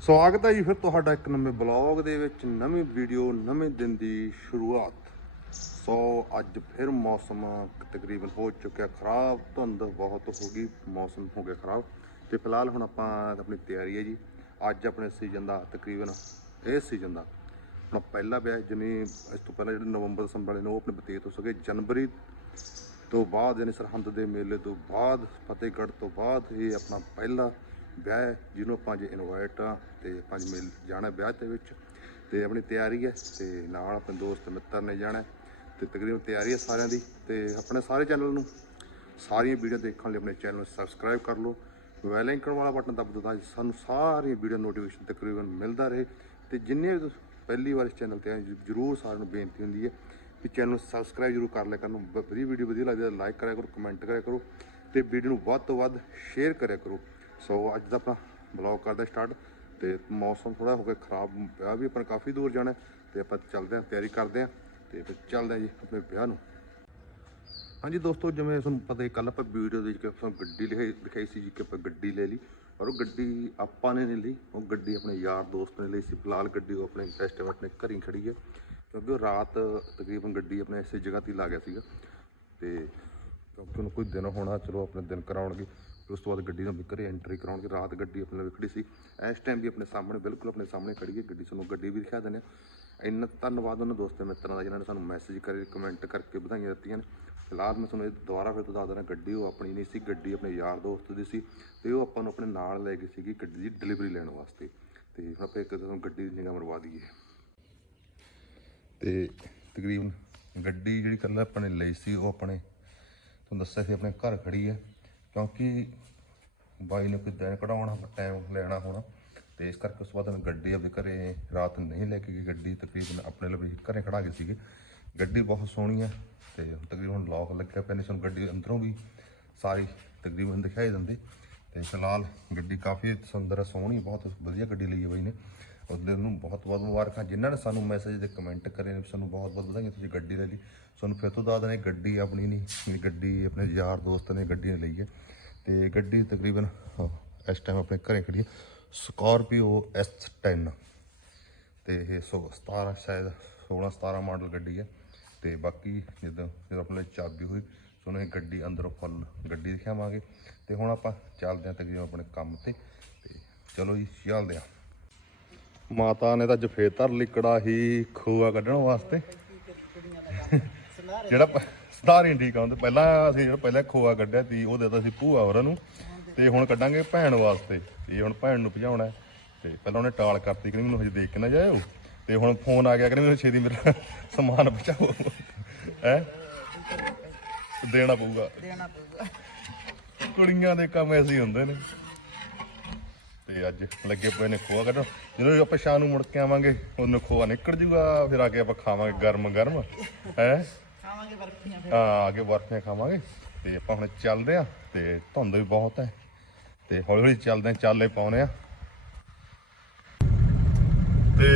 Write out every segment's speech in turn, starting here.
ਸਵਾਗਤ ਹੈ ਜੀ ਫਿਰ ਤੁਹਾਡਾ ਇੱਕ ਨਵੇਂ ਬਲੌਗ ਦੇ ਵਿੱਚ, ਨਵੀਂ ਵੀਡੀਓ, ਨਵੇਂ ਦਿਨ ਦੀ ਸ਼ੁਰੂਆਤ। ਸੋ ਅੱਜ ਫਿਰ ਮੌਸਮ ਤਕਰੀਬਨ ਹੋ ਚੁੱਕਿਆ ਖਰਾਬ, ਧੁੰਦ ਬਹੁਤ ਹੋ ਗਈ, ਮੌਸਮ ਹੋ ਗਿਆ ਖਰਾਬ। ਤੇ ਫਿਲਹਾਲ ਹੁਣ ਆਪਾਂ ਆਪਣੀ ਤਿਆਰੀ ਹੈ ਜੀ। ਅੱਜ ਆਪਣੇ ਸੀਜ਼ਨ ਦਾ ਤਕਰੀਬਨ, ਇਹ ਸੀਜ਼ਨ ਦਾ ਆਪਣਾ ਪਹਿਲਾ ਵਿਆਹ ਜਿਵੇਂ ਇਸ ਤੋਂ ਪਹਿਲਾਂ ਜਿਹੜੇ ਨਵੰਬਰ, ਦਸੰਬਰ ਵਾਲੇ ਨੇ, ਉਹ ਆਪਣੇ ਬਤੀਤ ਹੋ ਸਕੇ। ਜਨਵਰੀ ਤੋਂ ਬਾਅਦ, ਯਾਨੀ ਸਰਹੰਦ ਦੇ ਮੇਲੇ ਤੋਂ ਬਾਅਦ, ਫਤਿਹਗੜ੍ਹ ਤੋਂ ਬਾਅਦ ਇਹ ਆਪਣਾ ਪਹਿਲਾ ਵਿਆਹ ਜਿਹਨੂੰ ਆਪਾਂ ਅੱਜ ਇਨਵਾਈਟ ਆ ਤੇ ਪੰਜ ਮਿਲ ਜਾਣਾ ਵਿਆਹ ਦੇ ਵਿੱਚ, ਤੇ ਆਪਣੀ ਤਿਆਰੀ ਹੈ ਤੇ ਨਾਲ ਆਪਣੇ ਦੋਸਤ ਮਿੱਤਰ ਨੇ ਜਾਣਾ ਹੈ, ਤੇ ਤਕਰੀਬਨ ਤਿਆਰੀ ਹੈ ਸਾਰਿਆਂ ਦੀ, ਤੇ ਆਪਣੇ ਸਾਰੇ ਚੈਨਲ ਨੂੰ ਸਾਰੀਆਂ ਵੀਡੀਓ ਦੇਖਣ ਲਈ ਆਪਣੇ ਚੈਨਲ ਨੂੰ ਸਬਸਕ੍ਰਾਈਬ ਕਰ ਲਓ ਬੈਲ ਆਈਕਨ ਵਾਲਾ ਬਟਨ ਦਬ ਦਿਓ ਤਾਂ ਸਾਨੂੰ ਸਾਰੀਆਂ ਵੀਡੀਓ ਨੋਟੀਫਿਕੇਸ਼ਨ ਤਕਰੀਬਨ ਮਿਲਦਾ ਰਹੇ, ਤੇ ਜਿੰਨੇ ਵੀ ਤੁਸੀਂ ਪਹਿਲੀ ਵਾਰ ਇਸ ਚੈਨਲ ਤੇ ਆਏ ਜਰੂਰ ਸਾਰਿਆਂ ਨੂੰ ਬੇਨਤੀ ਹੁੰਦੀ ਹੈ ਕਿ ਚੈਨਲ ਨੂੰ ਸਬਸਕ੍ਰਾਈਬ ਜਰੂਰ ਕਰ ਲਿਆ ਕਰਨ, ਵਧੀਆ ਵੀਡੀਓ ਵਧੀਆ ਲੱਗਦੀ ਹੈ ਲਾਈਕ ਕਰਿਆ ਕਰੋ ਕਮੈਂਟ ਕਰਿਆ ਕਰੋ, ਤੇ ਵੀਡੀਓ ਨੂੰ ਵੱਧ ਤੋਂ ਵੱਧ ਸ਼ੇਅਰ ਕਰਿਆ ਕਰੋ। ਸੋ ਅੱਜ ਦਾ ਆਪਣਾ ਬਲੌਗ ਕਰਦੇ ਸਟਾਰਟ ਤੇ ਮੌਸਮ ਥੋੜਾ ਹੋ ਗਿਆ ਖਰਾਬ, ਵਿਆਹ ਵੀ ਆਪਾਂ ਕਾਫੀ ਦੂਰ ਜਾਣਾ ਹੈ ਤੇ ਆਪਾਂ ਚੱਲਦੇ ਹਾਂ, ਤਿਆਰੀ ਕਰਦੇ ਹਾਂ ਤੇ ਫਿਰ ਚੱਲਦੇ ਹਾਂ ਜੀ ਆਪਣੇ ਵਿਆਹ ਨੂੰ। ਹਾਂਜੀ ਦੋਸਤੋ, ਜਿਵੇਂ ਤੁਹਾਨੂੰ ਪਤਾ ਹੀ ਕੱਲ ਆਪਾਂ ਵੀਡੀਓ ਦੇ ਵਿੱਚ ਆਪਾਂ ਗੱਡੀ ਲਿਖਾਈ ਦਿਖਾਈ ਸੀ ਜੀ ਕਿ ਆਪਾਂ ਗੱਡੀ ਲੈ ਲਈ ਪਰ ਉਹ ਗੱਡੀ ਆਪਾਂ ਨੇ ਨਹੀਂ ਲਈ, ਉਹ ਗੱਡੀ ਆਪਣੇ ਯਾਰ ਦੋਸਤ ਨੇ ਲਈ ਸੀ, ਫਿਲਹਾਲ ਗੱਡੀ ਉਹ ਆਪਣੇ ਐਸਟੀਮੇਟ ਨੇ ਘਰੀ ਖੜੀ ਹੈ ਕਿਉਂਕਿ ਉਹ ਰਾਤ ਤਕਰੀਬਨ ਗੱਡੀ ਆਪਣੇ ਇਸੇ ਜਗ੍ਹਾ ਤੇ ਲਾ ਗਿਆ ਸੀਗਾ ਤੇ ਕਿਉਂਕਿ ਉਹਨੂੰ ਕੋਈ ਦਿਨ ਹੋਣਾ, ਚਲੋ ਆਪਣੇ ਦਿਨ ਕਰਾਉਣਗੇ। ਉਸ ਤੋਂ ਬਾਅਦ ਗੱਡੀ ਨੂੰ ਵਿਕਰੇ ਐਂਟਰੀ ਕਰਾਉਣਗੇ ਰਾਤ ਗੱਡੀ ਆਪਣੇ ਲਈ ਖੜੀ ਸੀ। ਇਸ ਟਾਈਮ ਵੀ ਆਪਣੇ ਸਾਹਮਣੇ, ਬਿਲਕੁਲ ਆਪਣੇ ਸਾਹਮਣੇ ਖੜੀ ਹੈ ਗੱਡੀ ਤੁਹਾਨੂੰ ਗੱਡੀ ਵੀ ਦਿਖਾ ਦਿੰਦੇ ਹਾਂ ਇੰਨਾ ਧੰਨਵਾਦ ਉਹਨਾਂ ਦੋਸਤਾਂ ਮਿੱਤਰਾਂ ਦਾ ਜਿਨ੍ਹਾਂ ਨੇ ਸਾਨੂੰ ਮੈਸੇਜ ਕਰੇ ਕਮੈਂਟ ਕਰਕੇ ਵਧਾਈਆਂ ਦਿੱਤੀਆਂ ਨੇ। ਫਿਲਹਾਲ ਮੈਂ ਤੁਹਾਨੂੰ ਇਹ ਦੁਬਾਰਾ ਫਿਰ ਤੋਂ ਦੱਸ ਦੇਣਾ ਗੱਡੀ ਉਹ ਆਪਣੀ ਨਹੀਂ ਸੀ, ਗੱਡੀ ਆਪਣੇ ਯਾਰ ਦੋਸਤ ਦੀ ਸੀ ਤੇ ਉਹ ਆਪਾਂ ਨੂੰ ਆਪਣੇ ਨਾਲ ਲੈ ਗਈ ਸੀਗੀ ਗੱਡੀ ਦੀ ਡਿਲੀਵਰੀ ਲੈਣ ਵਾਸਤੇ। ਤੇ ਹੁਣ ਆਪਾਂ ਇੱਕ ਤੁਹਾਨੂੰ ਗੱਡੀ ਦੀ ਨਿਗਾਹ ਮਰਵਾ ਦਈਏ। ਤੇ ਤਕਰੀਬਨ ਗੱਡੀ ਜਿਹੜੀ ਕੱਲ ਆਪਾਂ ਨੇ ਲਈ ਸੀ, ਉਹ ਆਪਣੇ, ਤੁਹਾਨੂੰ ਦੱਸਿਆ ਸੀ ਆਪਣੇ ਘਰ ਖੜੀ ਹੈ ਕਿਉਂਕਿ ਬਾਈ ਨੇ ਕੋਈ ਦਿਨ ਕਢਾਉਣਾ ਟਾਈਮ ਲੈਣਾ ਹੋਣਾ ਤੇ ਇਸ ਕਰਕੇ ਉਸ ਤੋਂ ਬਾਅਦ ਮੈਂ ਗੱਡੀ ਆਪਣੇ ਘਰੇ ਰਾਤ ਨਹੀਂ ਲੈ ਕੇ ਗਈ ਗੱਡੀ, ਤਕਰੀਬਨ ਆਪਣੇ ਲਈ ਘਰੇ ਖੜਾ ਗਏ ਸੀਗੇ। ਗੱਡੀ ਬਹੁਤ ਸੋਹਣੀ ਹੈ ਤੇ ਤਕਰੀਬਨ ਲੋਕ ਲੱਗਿਆ ਪੈਨੇ ਸਾਨੂੰ ਗੱਡੀ ਅੰਦਰੋਂ ਵੀ ਸਾਰੀ ਤਕਰੀਬਨ ਦਿਖਾਈ ਦਿੰਦੇ ਤੇ ਫਿਲਹਾਲ ਗੱਡੀ ਕਾਫੀ ਸੁੰਦਰ ਸੋਹਣੀ ਬਹੁਤ ਵਧੀਆ ਗੱਡੀ ਲਈ ਹੈ ਬਾਈ ਨੇ। ਉਹਦੇ ਨੂੰ ਬਹੁਤ ਬਹੁਤ ਮੁਬਾਰਕਾਂ। ਜਿਨ੍ਹਾਂ ਨੇ ਸਾਨੂੰ ਮੈਸੇਜ ਦੇ ਕਮੈਂਟ ਕਰੇ ਨੇ, ਸਾਨੂੰ ਬਹੁਤ ਬਹੁਤ ਵਧਾਈਆਂ। ਤੁਸੀਂ ਗੱਡੀ ਲੈ ਲਈ। ਸਾਨੂੰ ਫਿਰ ਤੋਂ ਦਾਦ ਨੇ ਗੱਡੀ ਆਪਣੀ ਨਹੀਂ ਇਹ ਗੱਡੀ, ਆਪਣੇ ਯਾਰ ਦੋਸਤ ਨੇ ਗੱਡੀ ਨੇ ਲਈ ਹੈ। ਤੇ ਗੱਡੀ ਤਕਰੀਬਨ ਇਸ ਟਾਈਮ ਆਪਣੇ ਘਰੇ ਖੜੀ ਹੈ। ਸਕਾਰਪੀਓ S10 ਤੇ ਇਹ ਸੋ 17 ਸ਼ਾਇਦ 16 17 ਮਾਡਲ ਗੱਡੀ ਹੈ। ਤੇ ਬਾਕੀ ਜਦੋਂ ਜਦੋਂ ਆਪਣੇ ਚਾਬੀ ਹੋਈ ਤੁਹਾਨੂੰ ਇਹ ਗੱਡੀ ਅੰਦਰੋਂ ਫੁੱਲ ਗੱਡੀ ਦਿਖਾਵਾਂਗੇ। ਤੇ ਹੁਣ ਆਪਾਂ ਚੱਲਦੇ ਹਾਂ ਤਕਰੀਬਨ ਆਪਣੇ ਕੰਮ ਤੇ। ਤੇ ਚਲੋ ਜੀ, ਚੱਲਦੇ ਹਾਂ। ਮਾਤਾ ਨੇ ਤਾਂ ਅੱਜ ਫੇਰ ਧਰ ਲਈ ਕੜਾਹੀ ਖੋਆ ਕੱਢਣ ਵਾਸਤੇ। ਜਿਹੜਾ ਸਧਾਰੀ ਠੀਕ ਆਉਂਦੇ ਪਹਿਲਾਂ ਅਸੀਂ ਜਿਹੜਾ ਪਹਿਲਾਂ ਖੋਆ ਕੱਢਿਆ ਸੀ ਉਹ ਦਿੱਤਾ ਸੀ ਭੂਆ ਹੋਰਾਂ ਨੂੰ ਤੇ ਹੁਣ ਕੱਢਾਂਗੇ ਭੈਣ ਵਾਸਤੇ ਇਹ ਹੁਣ ਭੈਣ ਨੂੰ ਭਜਾਉਣਾ। ਤੇ ਪਹਿਲਾਂ ਉਹਨੇ ਟਾਲ ਕਰਤੀ ਕਿ ਮੈਨੂੰ ਹਜੇ ਦੇਖ ਕੇ ਨਾ ਜਾਇਓ। ਤੇ ਹੁਣ ਫੋਨ ਆ ਗਿਆ ਕਿ ਮੈਨੂੰ ਛੇਤੀ ਮੇਰਾ ਸਮਾਨ ਪਹੁੰਚਾਓ। ਹੈ? ਦੇਣਾ ਪਊਗਾ। ਦੇਣਾ ਪਊਗਾ। ਕੁੜੀਆਂ ਦੇ ਕੰਮ ਐਸੇ ਹੁੰਦੇ ਨੇ। ਤੇ ਅੱਜ ਲੱਗੇ ਪਏ ਨੇ ਖੋਆ ਕੱਢਣ। ਜਦੋਂ ਆਪਾਂ ਸ਼ਾਮ ਨੂੰ ਮੁੜ ਕੇ ਆਵਾਂਗੇ ਉਹਨੂੰ ਖੋਆ ਨਿਕਲ ਜੂਗਾ ਫਿਰ ਆ ਕੇ ਆਪਾਂ ਖਾਵਾਂਗੇ ਗਰਮ ਗਰਮ ਹੈ? ਖਾਵਾਂਗੇ ਬਰਫੀਆਂ ਫਿਰ। ਹਾਂ ਆ ਕੇ ਬਰਫੀਆਂ ਖਾਵਾਂਗੇ। ਤੇ ਆਪਾਂ ਹੁਣ ਚੱਲਦੇ ਆ ਤੇ ਧੁੰਦ ਵੀ ਬਹੁਤ ਹੈ। ਤੇ ਹੌਲੀ ਹੌਲੀ ਚੱਲਦੇ ਆ ਚਾਲੇ ਪਾਉਨੇ ਆ। ਤੇ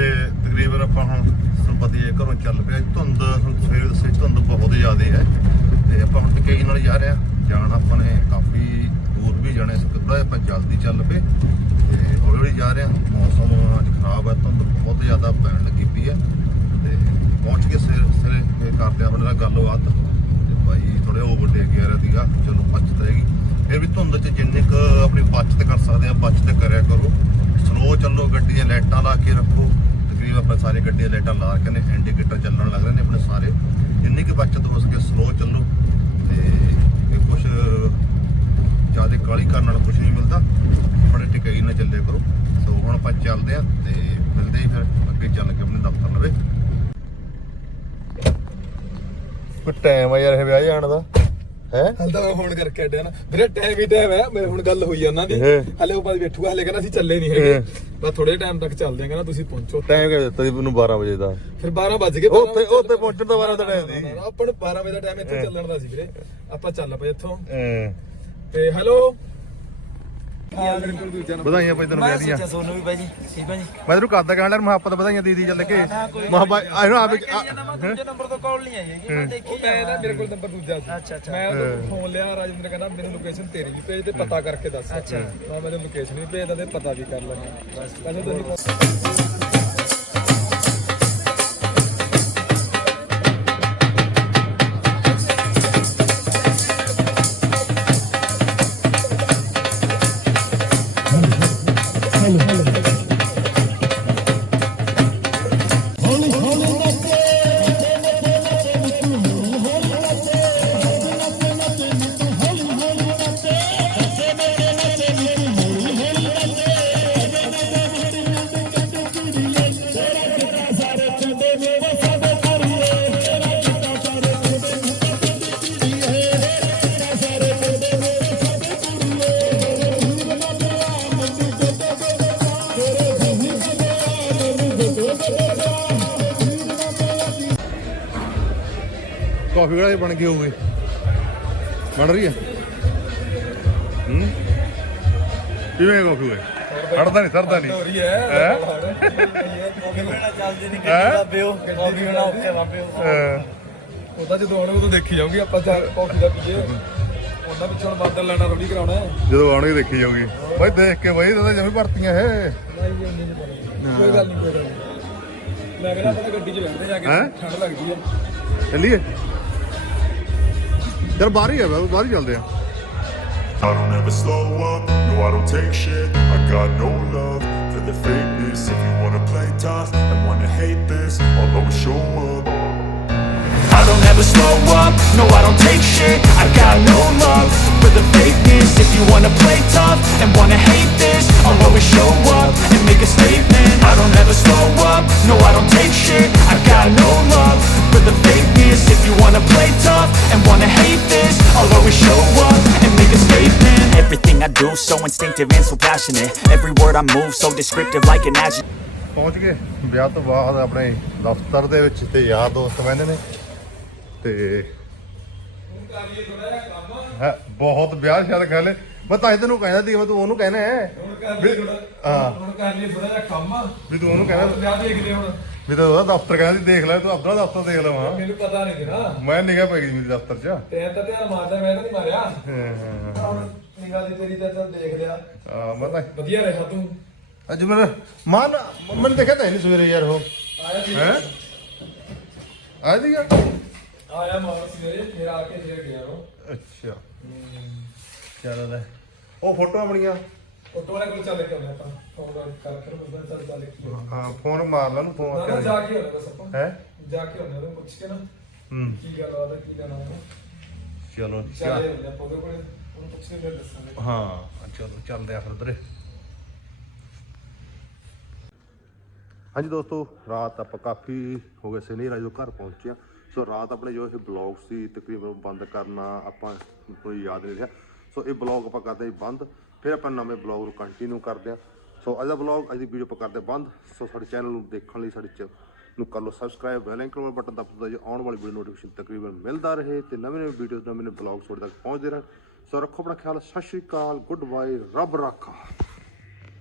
ਤਕਰੀਬਨ ਆਪਾਂ ਹੁਣ ਸੰਪਤੀ ਦੇ ਘਰੋਂ ਚੱਲ ਪਿਆ ਧੁੰਦ। ਹੁਣ ਸਵੇਰੇ ਦੱਸੇ ਧੁੰਦ ਬਹੁਤ ਜ਼ਿਆਦਾ ਹੈ। ਤੇ ਆਪਾਂ ਹੁਣ ਟਕਈ ਨਾਲ ਜਾ ਰਹੇ ਆ। ਜਾਣਾ ਆਪਾਂ ਨੇ ਕਾਫੀ ਜਾਣੇ ਇਸ ਕਿੱਦਾਂ ਆਪਾਂ ਜਲਦੀ ਚੱਲ ਪਏ ਤੇ ਹੌਲੀ ਹੌਲੀ ਜਾ ਰਹੇ ਹਾਂ। ਮੌਸਮ ਅੱਜ ਖਰਾਬ ਹੈ, ਧੁੰਦ ਬਹੁਤ ਜ਼ਿਆਦਾ ਪੈਣ ਲੱਗੀ ਪਈ ਹੈ ਤੇ ਪਹੁੰਚ ਕੇ ਸਿਰ ਸਿਰੇ ਇਹ ਕਰਦੇ ਆਪਣੇ ਨਾਲ ਗੱਲਬਾਤ ਤੇ ਭਾਈ ਥੋੜੇ ਓਵਰ ਦੇ ਗਿਆ ਸੀਗਾ, ਚਲੋ ਬਚਤ ਰਹੇਗੀ ਫਿਰ ਵੀ ਧੁੰਦ 'ਚ ਜਿੰਨੇ ਕ ਆਪਣੀ ਬਚਤ ਕਰ ਸਕਦੇ ਆ ਬਚਤ ਕਰਿਆ ਕਰੋ। ਸਲੋ ਚੱਲੋ ਗੱਡੀ ਦੀਆਂ ਲਾਈਟਾਂ ਲਾ ਕੇ ਰੱਖੋ। ਤਕਰੀਬਨ ਆਪਾਂ ਸਾਰੇ ਗੱਡੀਆਂ ਲਾਈਟਾਂ ਲਾ ਕੇ ਨੇ ਇੰਡੀਕੇਟਰ ਚੱਲਣ ਲੱਗ ਰਹੇ ਨੇ ਆਪਣੇ ਸਾਰੇ। ਜਿੰਨੀ ਕਿ ਬਚਤ ਹੋ ਸਕੇ ਸਲੋ ਚੱਲੋ ਤੇ ਇਹ ਕੁਝ ਜ਼ਿਆਦਾ ਕਾਲੀ ਕਰਨ ਨਾਲ ਕੁਝ ਨਹੀਂ ਮਿਲਦਾ। ਬੜੇ ਟਿਕਾਈ ਨਾਲ ਚੱਲੇ ਕਰੋ। ਸੋ ਹੁਣ ਆਪਾਂ ਚੱਲਦੇ ਆ ਤੇ ਮਿਲਦੇ ਹੀ ਫਿਰ ਅੱਗੇ ਚੱਲ ਕੇ ਆਪਣੇ ਦਫ਼ਤਰ ਲਵੇ। ਕੋਈ ਟਾਈਮ ਆ ਯਾਰ ਇਹ ਵਿਆਹ ਜਾਣ ਦਾ। ਹੈ? ਹਲ ਤਾਂ ਮੈਂ ਫੋਨ ਕਰਕੇ ਅੱਡਿਆ ਨਾ। ਵੀਰੇ ਟਾਈਮ ਹੀ ਟਾਈਮ ਹੈ ਮੇਰੇ ਹੁਣ ਗੱਲ ਹੋਈ ਉਹਨਾਂ ਦੀ। ਹਲੇ ਉਹ ਬਾਅਦ ਬੈਠੂਗਾ ਹਲੇ ਕਹਿੰਦਾ ਅਸੀਂ ਚੱਲੇ ਨਹੀਂ ਹੈਗੇ। ਬਸ ਥੋੜੇ ਟਾਈਮ ਤੱਕ ਚੱਲਦੇ ਆਂ ਕਹਿੰਦਾ ਤੁਸੀਂ ਪਹੁੰਚੋ। ਟਾਈਮ ਕਿਹ ਦਿੱਤਾ ਸੀ ਮੈਨੂੰ 12 ਵਜੇ ਦਾ? ਫਿਰ 12 ਵੱਜ ਗਏ ਉੱਥੇ- ਉੱਥੇ ਪਹੁੰਚਣ ਦਾ 12 ਦਾ time ਸੀ। ਆਪਾਂ ਨੂੰ 12 ਵਜੇ ਦਾ ਟਾਈਮ ਇੱਥੇ ਚੱਲਣ ਦਾ ਸੀ ਵੀਰੇ। ਆਪਾਂ ਚੱਲ ਪਏ ਇੱਥੋਂ। ਤੇ ਹੈਲੋ। ਹਾਂ। ਵਧਾਈਆਂ ਭਾਈ ਤੈਨੂੰ ਮੈਂ ਕਹਿ ਸੋਚਿਆ ਸੋਨੂੰ ਵੀ ਬਾਈ ਜੀ ਠੀਕ ਬਾਈ ਜੀ। ਮੈਂ ਤੈਨੂੰ ਕਰਦਾ ਕਹਿਣ ਲੱਗਾ ਮੈਂ ਆਪਾਂ ਤਾਂ ਵਧਾਈਆਂ ਦੇ ਦੀ ਚੱਲ ਕੇ। ਮਾ ਬਾਈ ਇਹਨੂੰ ਆ ਵਿੱਚ ਕਹੀ ਜਾਂਦਾ ਮੈਂ ਦੂਜੇ ਨੰਬਰ ਤੋਂ ਕਾਲ ਨਹੀਂ ਆਈ ਹੈਗੀ ਮੈਂ ਦੇਖੀ ਮੈਂ ਨਾ ਮੇਰੇ ਕੋਲ ਨੰਬਰ ਦੂਜਾ ਸੀ। ਅੱਛਾ ਅੱਛਾ। ਮੈਂ ਉਹਨੂੰ ਫੋਨ ਲਿਆ ਰਾਜਿੰਦਰ ਕਹਿੰਦਾ ਮੈਨੂੰ ਲੋਕੇਸ਼ਨ ਤੇਰੀ ਵੀ ਭੇਜ ਦੇ ਪਤਾ ਕਰਕੇ ਦੱਸ। ਅੱਛਾ। ਮੈਂ ਮੈਨੂੰ ਲੋਕੇਸ਼ਨ ਵੀ ਭੇਜ ਦਿੰਦੇ ਪਤਾ ਵੀ ਕਰ ਲੈਣਾ ਬਸ। ਕਹਿੰਦੇ ਤੁਸੀਂ ਕਾਫੀ ਵਾਲਾ ਬਣ ਗਈ ਹੋਊਗੀ। ਬਣ ਰਹੀ ਹੈ? ਹੂੰ? ਕਿਵੇਂ ਹੈ ਕਾਫੀ ਹੋਏ ਹੜਦਾ ਨਹੀਂ ਸਰਦਾ ਨਹੀਂ। ਹੋ ਰਹੀ ਹੈ। ਹੈ ਕਾਫੀ ਬਣਾ ਚੱਲਦੀ ਨਹੀਂ ਕਿੱਥੇ ਬਾਬਿਓ ਕਾਫੀ ਬਣਾ ਉੱਤੇ ਬਾਬਿਓ ਉਹਦਾ ਜਦੋਂ ਆਉਣਗੇ ਉਦੋਂ ਦੇਖੀ ਜਾਊਗੀ ਆਪਾਂ ਕਾਫੀ ਦਾ ਪੀਏ। ਉਹਨਾਂ ਪਿੱਛੋਂ ਬਾਦਲ ਲੈਣਾ ਥੋੜੀ ਕਰਾਉਣਾ ਹੈ। ਜਦੋਂ ਆਉਣਗੇ ਦੇਖੀ ਜਾਊਗੀ। ਬਾਈ ਦੇਖ ਕੇ ਬਾਈ ਤਾਂ ਜਮੀ ਭਰਤੀਆਂ ਪਾਉਣਾ ਕੋਈ ਗੱਲ ਨਹੀਂ ਕੋਈ ਗੱਲ ਨਹੀਂ। ਮੈਂ ਕਹਿੰਦਾ ਆਪਾਂ ਤਾਂ ਗੱਡੀ 'ਚ ਬੈਠਦੇ ਜਾ ਕੇ ਹੈਂ? ਠੰਡ ਲੱਗਦੀ ਹੈ। ਚੱਲੀਏ? ਚਲ ਬਾਹਰ ਹੀ ਆ ਬਾਈ, ਬਾਹਰ ਹੀ ਚੱਲਦੇ ਆ I don't ever slow up, no I don't take shit I got no love for the fakeness If you wanna play tough and wanna hate this I'll always show up I don't ever slow up, no I don't Everything I do so instinctive and so passionate. Every word I move so descriptive like an adjective. ਪਹੁੰਚ ਗਏ। ਵਿਆਹ ਤੋਂ ਬਾਅਦ ਆਪਣੇ ਦਫ਼ਤਰ ਦੇ ਵਿੱਚ ਤੇ ਯਾਰ ਦੋਸਤ ਬਹਿੰਦੇ ਨੇ। ਤੇ ਹੈ ਬਹੁਤ ਵਿਆਹ ਸ਼ਾਦ ਖਾ ਲੈ ਮੈਂ ਤਾਂ ਹੀ ਤੈਨੂੰ ਕਹਿੰਦਾ ਸੀ ਮੈਂ ਤੂੰ ਉਹਨੂੰ ਕਹਿਣਾ ਹੈ। ਹੁਣ ਕਰ ਵੀ- ਲਈ ਥੋੜਾ ਹਾਂ। ਹੁਣ ਕਰ ਲਈ ਥੋੜਾ ਜਿਹਾ ਕੰਮ। ਵੀ ਤੂੰ ਉਹਨੂੰ ਕਹਿਣਾ ਵਿਆਹ ਦੇਖਦੇ ਹੁਣ। ਵੀ ਤੂੰ ਉਹਦਾ ਦਫ਼ਤਰ ਕਹਿੰਦਾ ਸੀ ਦੇਖ ਲੈ ਤੂੰ ਆਪਣਾ ਦਫ਼ਤਰ ਦੇਖ ਲਵਾਂ। ਮੈਨੂੰ ਪਤਾ ਨਹੀਂ ਨਾ। ਮੈਂ ਨਿਗਾਹ ਪੈ ਗਈ ਮੇਰੀ ਦਫ਼ਤਰ 'ਚ। ਤੇ ਤਾਂ ਧਿਆਨ ਮਾਰਦਾ ਮੈਂ ਤਾਂ ਨਹੀਂ ਮਾਰਿਆ। ਹਾਂ, ਹਾਂ, ਹਾਂ। ਹੁਣ ਨਿਗਾਹ ਦੀ ਤੇਰੀ ਤਾਂ ਚੱਲ ਦੇਖ ਲਿਆ। ਆ ਮੈਂ ਤਾਂ ਵਧੀਆ ਰਿਹਾ ਤੂੰ। ਅੱਜ ਮੇਰਾ ਮਨ ਮੈਨੂੰ ਦੇਖਿਆ ਤਾਂ ਨਹੀਂ ਸਵੇਰੇ ਯਾਰ ਉਹ। ਆਇਆ ਸੀ। ਹੈ? ਆ ਜੀਗਾ ਆਇਆ ਮਾਰ ਸਵੇਰੇ ਫਿਰ ਆ ਕੇ ਫਿਰ ਗਿਆ ਉਹ। ਅੱਛਾ। ਚਲੋ ਲੈ। ਉਹ ਫੋਟੋਆਂ ਬਣੀਆਂ। ਆਟੋ ਵਾਲੇ ਕੋਲ ਚੱਲ ਕੇ ਆਉਂਦੇ ਆਪਾਂ। ਫੋਨ ਕਰ ਕਰ ਉਹਦਾ ਚੱਲ ਚੱਲ ਕੇ ਹਾਂ ਫੋਨ ਮਾਰ ਲੈ ਨੂੰ ਫੋਨ ਨਾ ਜਾ ਕੇ ਆਉਂਦੇ ਆਪਾਂ। ਹੈ? ਜਾ ਕੇ ਆਉਂਦੇ ਪੁੱਛ ਕੇ ਨਾ। ਹੂੰ। ਕੀ ਗੱਲ ਆਦਾ ਕੀ ਲੈਣਾ ਉਹਨੂੰ। ਚਲੋ ਚੱਲ ਆਪਾਂ ਕੋਲੇ। ਹਾਂ। ਚਲੋ ਚੱਲਦੇ ਆ ਫਿਰ ਉਧਰੇ ਹਾਂਜੀ ਦੋਸਤੋ ਰਾਤ ਆਪਾਂ ਕਾਫੀ ਹੋ ਗਏ ਸੀ ਨਹੀਂ ਰਾਜੋ ਘਰ ਪਹੁੰਚੇ ਆ ਸੋ ਰਾਤ ਆਪਣੇ ਜੋ ਇਹ ਬਲੌਗ ਸੀ ਤਕਰੀਬਨ ਬੰਦ ਕਰਨਾ ਆਪਾਂ ਕੋਈ ਯਾਦ ਨਹੀਂ ਰਿਹਾ। ਸੋ ਇਹ ਬਲੌਗ ਆਪਾਂ ਕਰਦੇ ਹਾਂ ਬੰਦ ਫਿਰ ਆਪਾਂ ਨਵੇਂ ਬਲੌਗ ਨੂੰ ਕੰਟੀਨਿਊ ਕਰਦੇ ਆ ਸੋ ਅੱਜ ਦਾ ਬਲੌਗ ਅੱਜ ਦੀ ਵੀਡੀਓ ਆਪਾਂ ਕਰਦੇ ਹਾਂ ਬੰਦ। ਸੋ ਸਾਡੇ ਚੈਨਲ ਨੂੰ ਦੇਖਣ ਲਈ ਸਾਡੇ ਚ ਨੂੰ ਕਰ ਲਓ ਸਬਸਕ੍ਰਾਈਬ ਬੈਲ ਆਈਕਨ ਵਾਲਾ ਬਟਨ ਦਬਾ ਦਿਓ ਜੇ ਆਉਣ ਵਾਲੀ ਵੀਡੀਓ ਨੋਟੀਫਿਕੇਸ਼ਨ ਤਕਰੀਬਨ ਮਿਲਦਾ ਰਹੇ ਤੇ ਨਵੇਂ ਨਵੇਂ ਵੀਡੀਓਜ਼ ਨਵੇਂ ਨਵੇਂ ਬਲੌਗ ਤੁਹਾਡੇ ਤੱਕ ਪਹੁੰਚਦੇ ਰਹਿਣ। ਸੋ ਰੱਖੋ ਆਪਣਾ ਖਿਆਲ। ਸਤਿ ਸ਼੍ਰੀ ਅਕਾਲ। Good bye. ਰੱਬ ਰਾਖਾ।